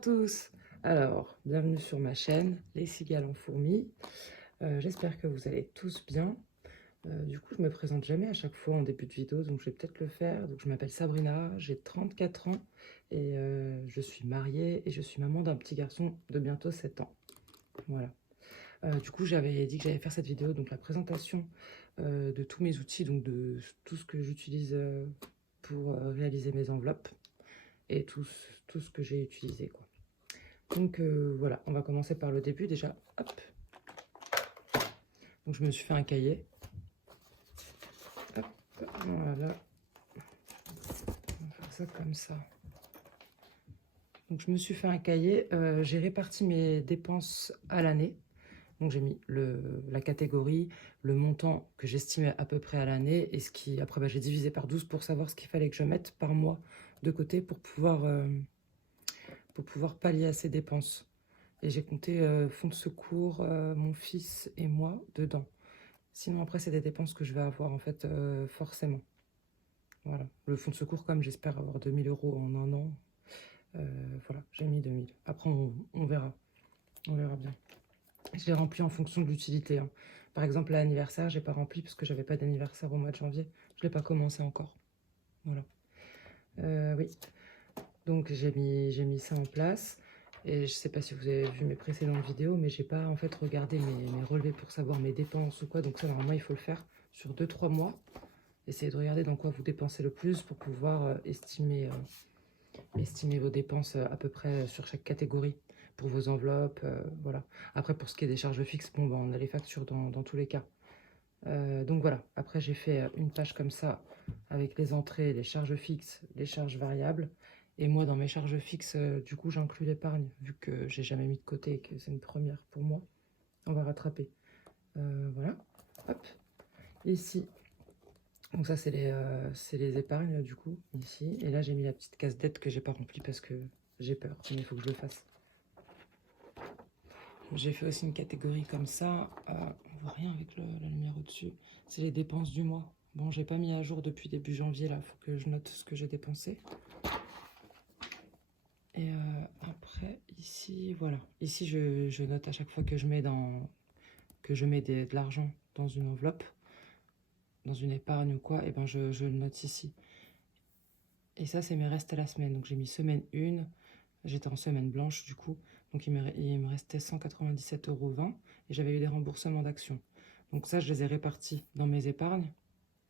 tous. Alors, bienvenue sur ma chaîne, Les Cigales en Fourmis. J'espère que vous allez tous bien. Du coup, je me présente jamais à chaque fois en début de vidéo, donc je vais peut-être le faire. Donc, je m'appelle Sabrina, j'ai 34 ans et je suis mariée et je suis maman d'un petit garçon de bientôt 7 ans. Voilà. Du coup, j'avais dit que j'allais faire cette vidéo, donc la présentation de tous mes outils, donc de tout ce que j'utilise pour réaliser mes enveloppes et tout ce que j'ai utilisé, quoi. Donc voilà, on va commencer par le début déjà. Hop. Donc je me suis fait un cahier. Hop, voilà. On va faire ça comme ça. Donc je me suis fait un cahier. J'ai réparti mes dépenses à l'année. Donc j'ai mis la catégorie, le montant que j'estimais à peu près à l'année et ce qui après j'ai divisé par 12 pour savoir ce qu'il fallait que je mette par mois de côté pour pouvoir pallier à ces dépenses. Et j'ai compté fonds de secours, mon fils et moi dedans. Sinon, après, c'est des dépenses que je vais avoir, en fait, forcément. Voilà. Le fonds de secours, comme j'espère avoir 2000 € en un an, voilà, j'ai mis 2000. Après, on verra. On verra bien. Je l'ai rempli en fonction de l'utilité. Hein. Par exemple, l'anniversaire, j'ai pas rempli parce que j'avais pas d'anniversaire au mois de janvier. Je l'ai pas commencé encore. Voilà. Oui. Donc, j'ai mis ça en place. Et je sais pas si vous avez vu mes précédentes vidéos, mais j'ai pas en fait regardé mes relevés pour savoir mes dépenses ou quoi. Donc ça, normalement, il faut le faire sur 2-3 mois. Essayez de regarder dans quoi vous dépensez le plus pour pouvoir estimer vos dépenses à peu près sur chaque catégorie pour vos enveloppes. Voilà. Après, pour ce qui est des charges fixes, bon, ben, on a les factures dans tous les cas. Donc voilà. Après, j'ai fait une page comme ça avec les entrées, les charges fixes, les charges variables. Et moi, dans mes charges fixes, du coup, j'inclus l'épargne, vu que j'ai jamais mis de côté et que c'est une première pour moi. On va rattraper. Voilà. Hop. Ici. Donc ça, c'est les épargnes, du coup, ici. Et là, j'ai mis la petite case dette que j'ai pas remplie parce que j'ai peur. Mais il faut que je le fasse. J'ai fait aussi une catégorie comme ça. On voit rien avec la lumière au-dessus. C'est les dépenses du mois. Bon, j'ai pas mis à jour depuis début janvier, là. Faut que je note ce que j'ai dépensé. Et après, ici, voilà. Ici, je note à chaque fois que je mets de l'argent dans une enveloppe, dans une épargne ou quoi, et ben je le note ici. Et ça, c'est mes restes à la semaine. Donc, j'ai mis semaine 1. J'étais en semaine blanche, du coup. Donc, il me restait 197,20 € et j'avais eu des remboursements d'actions. Donc, ça, je les ai répartis dans mes épargnes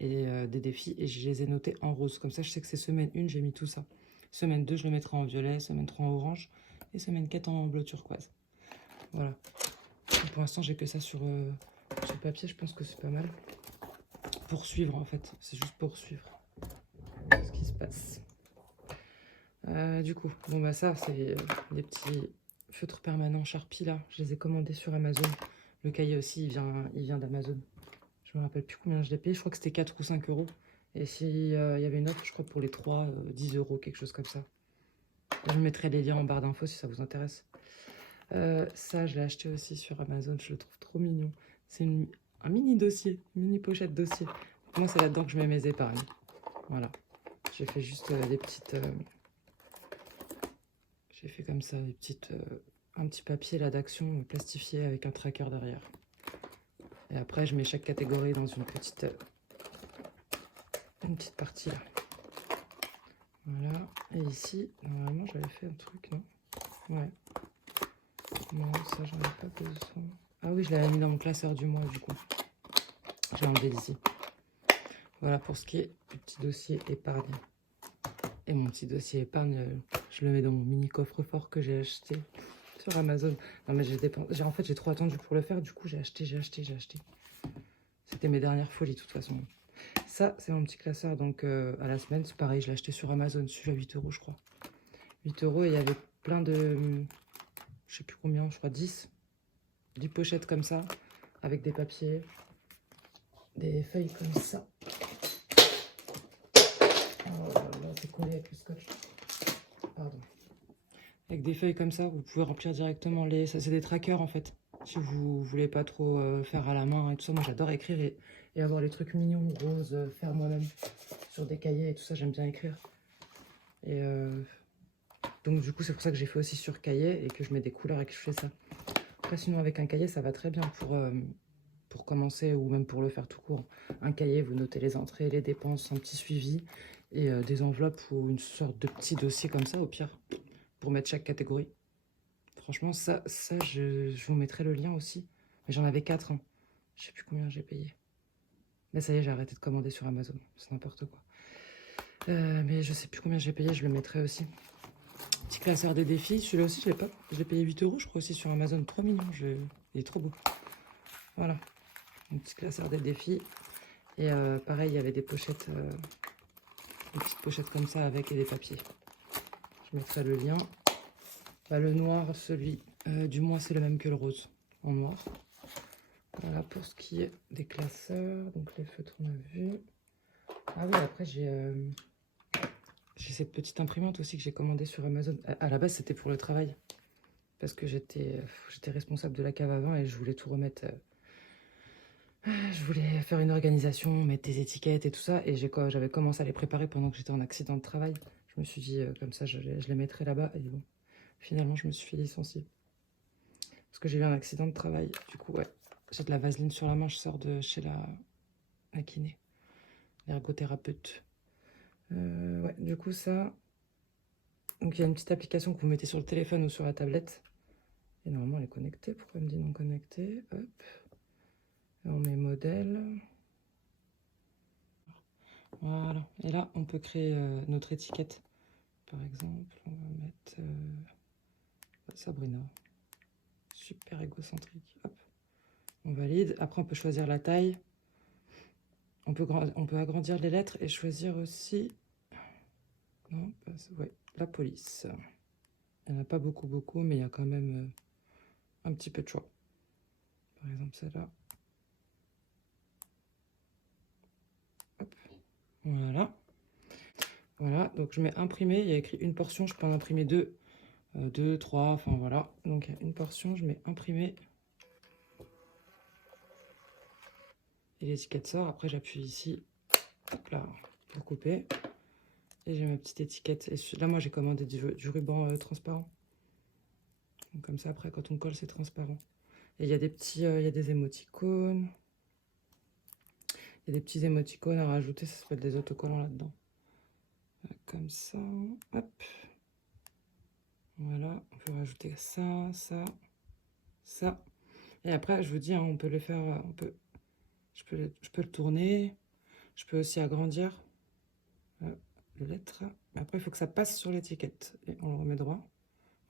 et des défis et je les ai notés en rose. Comme ça, je sais que c'est semaine 1, j'ai mis tout ça. Semaine 2, je le mettrai en violet. Semaine 3, en orange. Et semaine 4, en bleu turquoise. Voilà. Et pour l'instant, j'ai que ça sur le papier. Je pense que c'est pas mal. Pour suivre, en fait. C'est juste pour suivre ce qui se passe. Du coup, bon bah ça, c'est des petits feutres permanents Sharpie là. Je les ai commandés sur Amazon. Le cahier aussi, il vient d'Amazon. Je me rappelle plus combien je l'ai payé. Je crois que c'était 4 ou 5 €. Et s'il y avait une offre, je crois pour les 3, 10 €, quelque chose comme ça. Je mettrai les liens en barre d'infos si ça vous intéresse. Ça, je l'ai acheté aussi sur Amazon. Je le trouve trop mignon. C'est un mini dossier, une mini pochette dossier. Moi, c'est là-dedans que je mets mes épargnes. Voilà. J'ai fait juste des petites... J'ai fait comme ça, un petit papier là d'action plastifié avec un tracker derrière. Et après, je mets chaque catégorie dans une petite partie là. Voilà. Et ici, normalement, j'avais fait un truc, non? Ouais. Non, ça, j'en ai pas besoin. Ah oui, je l'avais mis dans mon classeur du mois, du coup. Je l'ai enlevé d'ici. Voilà pour ce qui est du petit dossier épargne. Et mon petit dossier épargne, je le mets dans mon mini coffre-fort que j'ai acheté sur Amazon. Non mais en fait j'ai trop attendu pour le faire, du coup j'ai acheté. C'était mes dernières folies de toute façon. Ça c'est mon petit classeur donc à la semaine, c'est pareil, je l'ai acheté sur Amazon, celui à 8 € je crois. 8 € et il y avait plein de, je sais plus combien, je crois 10 pochettes comme ça, avec des papiers, des feuilles comme ça. Oh là là, c'est collé avec le scotch. Pardon. Avec des feuilles comme ça, vous pouvez remplir directement ça c'est des trackers en fait. Si vous voulez pas trop faire à la main et tout ça, moi j'adore écrire et avoir les trucs mignons, roses, faire moi-même sur des cahiers et tout ça, j'aime bien écrire. Et Donc du coup, c'est pour ça que j'ai fait aussi sur cahier et que je mets des couleurs et que je fais ça. Après, sinon, avec un cahier, ça va très bien pour commencer ou même pour le faire tout court. Un cahier, vous notez les entrées, les dépenses, un petit suivi et des enveloppes ou une sorte de petit dossier comme ça, au pire, pour mettre chaque catégorie. Franchement, je vous mettrai le lien aussi. Mais j'en avais 4. Hein. Je sais plus combien j'ai payé. Mais ça y est, j'ai arrêté de commander sur Amazon. C'est n'importe quoi. Mais je sais plus combien j'ai payé, je le mettrai aussi. Petit classeur des défis, celui-là aussi, je l'ai pas. Je l'ai payé 8 €, je crois aussi sur Amazon. 3 millions, il est trop beau. Voilà, un petit classeur des défis. Et pareil, il y avait des pochettes, des petites pochettes comme ça avec et des papiers. Je mettrai le lien. Bah, le noir, celui du mois, c'est le même que le rose, en noir. Voilà pour ce qui est des classeurs. Donc les feutres, on a vu. Ah oui, après, j'ai cette petite imprimante aussi que j'ai commandée sur Amazon. À la base, c'était pour le travail. Parce que j'étais responsable de la cave à vin et je voulais tout remettre. Je voulais faire une organisation, mettre des étiquettes et tout ça. Et j'avais commencé à les préparer pendant que j'étais en accident de travail. Je me suis dit, comme ça, je les mettrai là-bas. Et bon, finalement, je me suis fait licencier. Parce que j'ai eu un accident de travail. Du coup, ouais, j'ai de la vaseline sur la main. Je sors de chez la kiné, l'ergothérapeute. Ouais, du coup, ça... Donc, il y a une petite application que vous mettez sur le téléphone ou sur la tablette. Et normalement, elle est connectée. Pourquoi elle me dit non connectée? Hop. Et on met modèle. Voilà. Et là, on peut créer notre étiquette. Par exemple, on va mettre Sabrina. Super égocentrique. Hop. On valide. Après, on peut choisir la taille. On peut agrandir les lettres et choisir aussi... Non, ouais, la police. Il n'y en a pas beaucoup, mais il y a quand même un petit peu de choix. Par exemple, celle-là. Hop. Voilà. Voilà, donc je mets imprimer. Il y a écrit une portion, je peux en imprimer 2. 2, 3, enfin voilà. Donc il y a une portion, je mets imprimer. Et l'étiquette sort. Après, j'appuie ici, hop là, pour couper. Et j'ai ma petite étiquette. Et là, moi, j'ai commandé du ruban transparent. Donc, comme ça, après, quand on colle, c'est transparent. Et il y a des petits, il y a des émoticônes. Il y a des petits émoticônes à rajouter. Ça s'appelle des autocollants là-dedans. Comme ça, hop. Voilà, on peut rajouter ça, ça, ça. Et après, je vous dis, hein, on peut les faire, je peux le tourner. Je peux aussi agrandir les lettres. Mais après, il faut que ça passe sur l'étiquette. Et on le remet droit.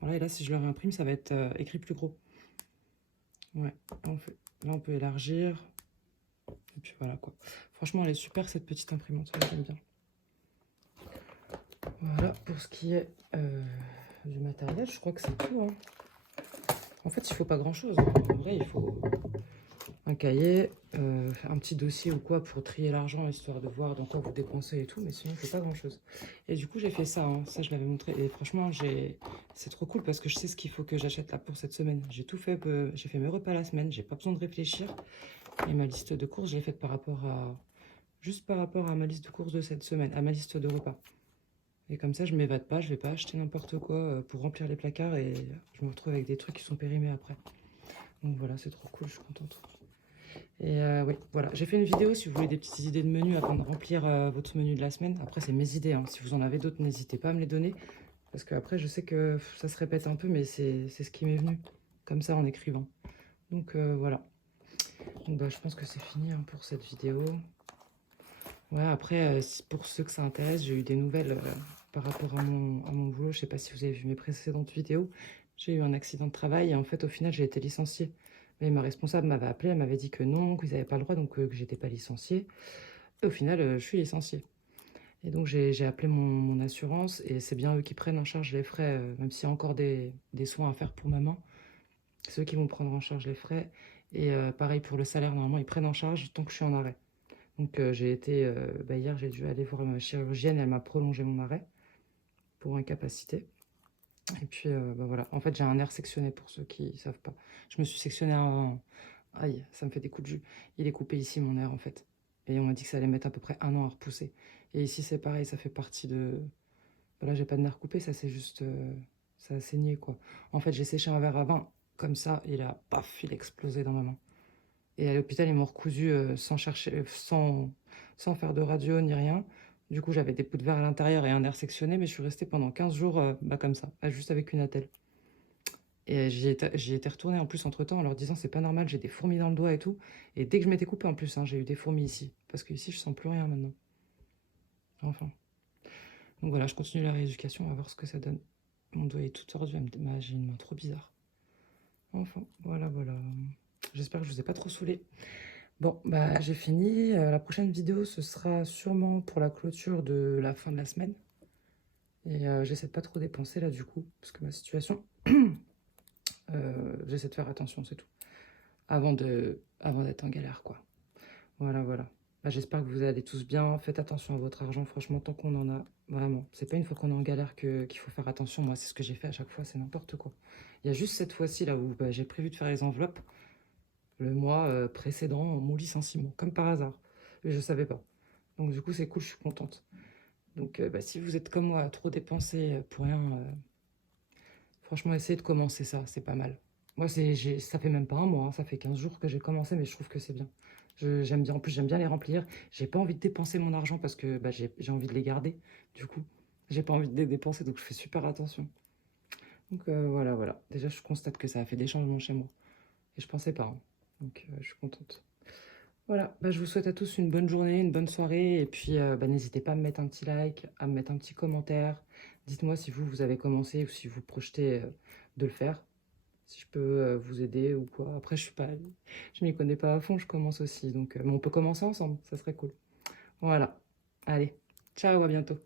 Voilà, et là, si je le réimprime, ça va être écrit plus gros. Ouais, là, on peut élargir. Et puis voilà, quoi. Franchement, elle est super, cette petite imprimante. J'aime bien. Voilà, pour ce qui est du matériel, je crois que c'est tout. Hein. En fait, il faut pas grand-chose. Hein. En vrai, il faut un cahier, un petit dossier ou quoi pour trier l'argent, histoire de voir dans quoi vous dépensez et tout. Mais sinon, il faut pas grand-chose. Et du coup, j'ai fait ça. Hein. Ça, je l'avais montré. Et franchement, c'est trop cool parce que je sais ce qu'il faut que j'achète là pour cette semaine. J'ai tout fait. J'ai fait mes repas la semaine. J'ai pas besoin de réfléchir. Et ma liste de courses, je l'ai faite juste par rapport à ma liste de courses de cette semaine, à ma liste de repas. Et comme ça, je m'évade pas, je vais pas acheter n'importe quoi pour remplir les placards et je me retrouve avec des trucs qui sont périmés après. Donc voilà, c'est trop cool, je suis contente. Et oui, voilà, j'ai fait une vidéo si vous voulez des petites idées de menu afin de remplir votre menu de la semaine. Après, c'est mes idées, hein. Si vous en avez d'autres, n'hésitez pas à me les donner. Parce que après, je sais que ça se répète un peu, mais c'est ce qui m'est venu, comme ça, en écrivant. Donc voilà. Donc bah, je pense que c'est fini hein, pour cette vidéo. Ouais, après, pour ceux que ça intéresse, j'ai eu des nouvelles par rapport à mon boulot. Je sais pas si vous avez vu mes précédentes vidéos. J'ai eu un accident de travail et en fait, au final, j'ai été licenciée. Mais ma responsable m'avait appelé, elle m'avait dit que non, qu'ils n'avaient pas le droit, donc que j'étais pas licenciée. Et au final, je suis licenciée. Et donc, j'ai appelé mon assurance et c'est bien eux qui prennent en charge les frais, même s'il y a encore des soins à faire pour maman. C'est eux qui vont prendre en charge les frais. Et pareil pour le salaire, normalement, ils prennent en charge tant que je suis en arrêt. Donc hier j'ai dû aller voir ma chirurgienne, elle m'a prolongé mon arrêt pour incapacité. Et puis voilà, en fait j'ai un nerf sectionné pour ceux qui ne savent pas. Je me suis sectionné aïe, ça me fait des coups de jus. Il est coupé ici mon nerf en fait. Et on m'a dit que ça allait mettre à peu près 1 an à repousser. Et ici c'est pareil, ça fait partie de... Là j'ai pas de nerf coupé, ça c'est juste Ça a saigné, quoi. En fait, j'ai séché un verre à vin, comme ça, et là, paf, il a explosé dans ma main. Et à l'hôpital, ils m'ont recousu sans chercher, sans faire de radio ni rien. Du coup, j'avais des bouts de verre à l'intérieur et un nerf sectionné, mais je suis restée pendant 15 jours comme ça, juste avec une attelle. Et j'y étais retournée en plus entre-temps en leur disant c'est pas normal, j'ai des fourmis dans le doigt et tout. Et dès que je m'étais coupée en plus, hein, j'ai eu des fourmis ici. Parce que ici, je sens plus rien maintenant. Enfin. Donc voilà, je continue la rééducation, on va voir ce que ça donne. Mon doigt est tout tordu, j'ai une main trop bizarre. Enfin, voilà, voilà. J'espère que je vous ai pas trop saoulé. Bon, bah j'ai fini. La prochaine vidéo, ce sera sûrement pour la clôture de la fin de la semaine. Et j'essaie de pas trop dépenser là du coup, parce que ma situation, j'essaie de faire attention, c'est tout. Avant d'être en galère, quoi. Voilà, voilà. Bah, j'espère que vous allez tous bien. Faites attention à votre argent, franchement, tant qu'on en a. Vraiment. C'est pas une fois qu'on est en galère qu'il faut faire attention. Moi, c'est ce que j'ai fait à chaque fois, c'est n'importe quoi. Il y a juste cette fois-ci là où bah, j'ai prévu de faire les enveloppes le mois précédent, mon licenciement, comme par hasard. Mais je savais pas. Donc du coup, c'est cool, je suis contente. Donc bah, si vous êtes comme moi à trop dépenser pour rien, franchement, essayez de commencer ça, c'est pas mal. Moi, ça fait même pas un mois, hein, ça fait 15 jours que j'ai commencé, mais je trouve que c'est bien. J'aime bien, en plus, j'aime bien les remplir. J'ai pas envie de dépenser mon argent parce que bah, j'ai envie de les garder, du coup. J'ai pas envie de les dépenser, donc je fais super attention. Donc voilà, voilà. Déjà, je constate que ça a fait des changements chez moi. Et je pensais pas, hein. Donc je suis contente. Voilà, bah, je vous souhaite à tous une bonne journée, une bonne soirée, et puis bah, n'hésitez pas à me mettre un petit like, à me mettre un petit commentaire. Dites-moi si vous avez commencé ou si vous projetez de le faire, si je peux vous aider ou quoi. Après, je m'y connais pas à fond, je commence aussi, donc mais on peut commencer ensemble, ça serait cool. Voilà, allez, ciao, à bientôt.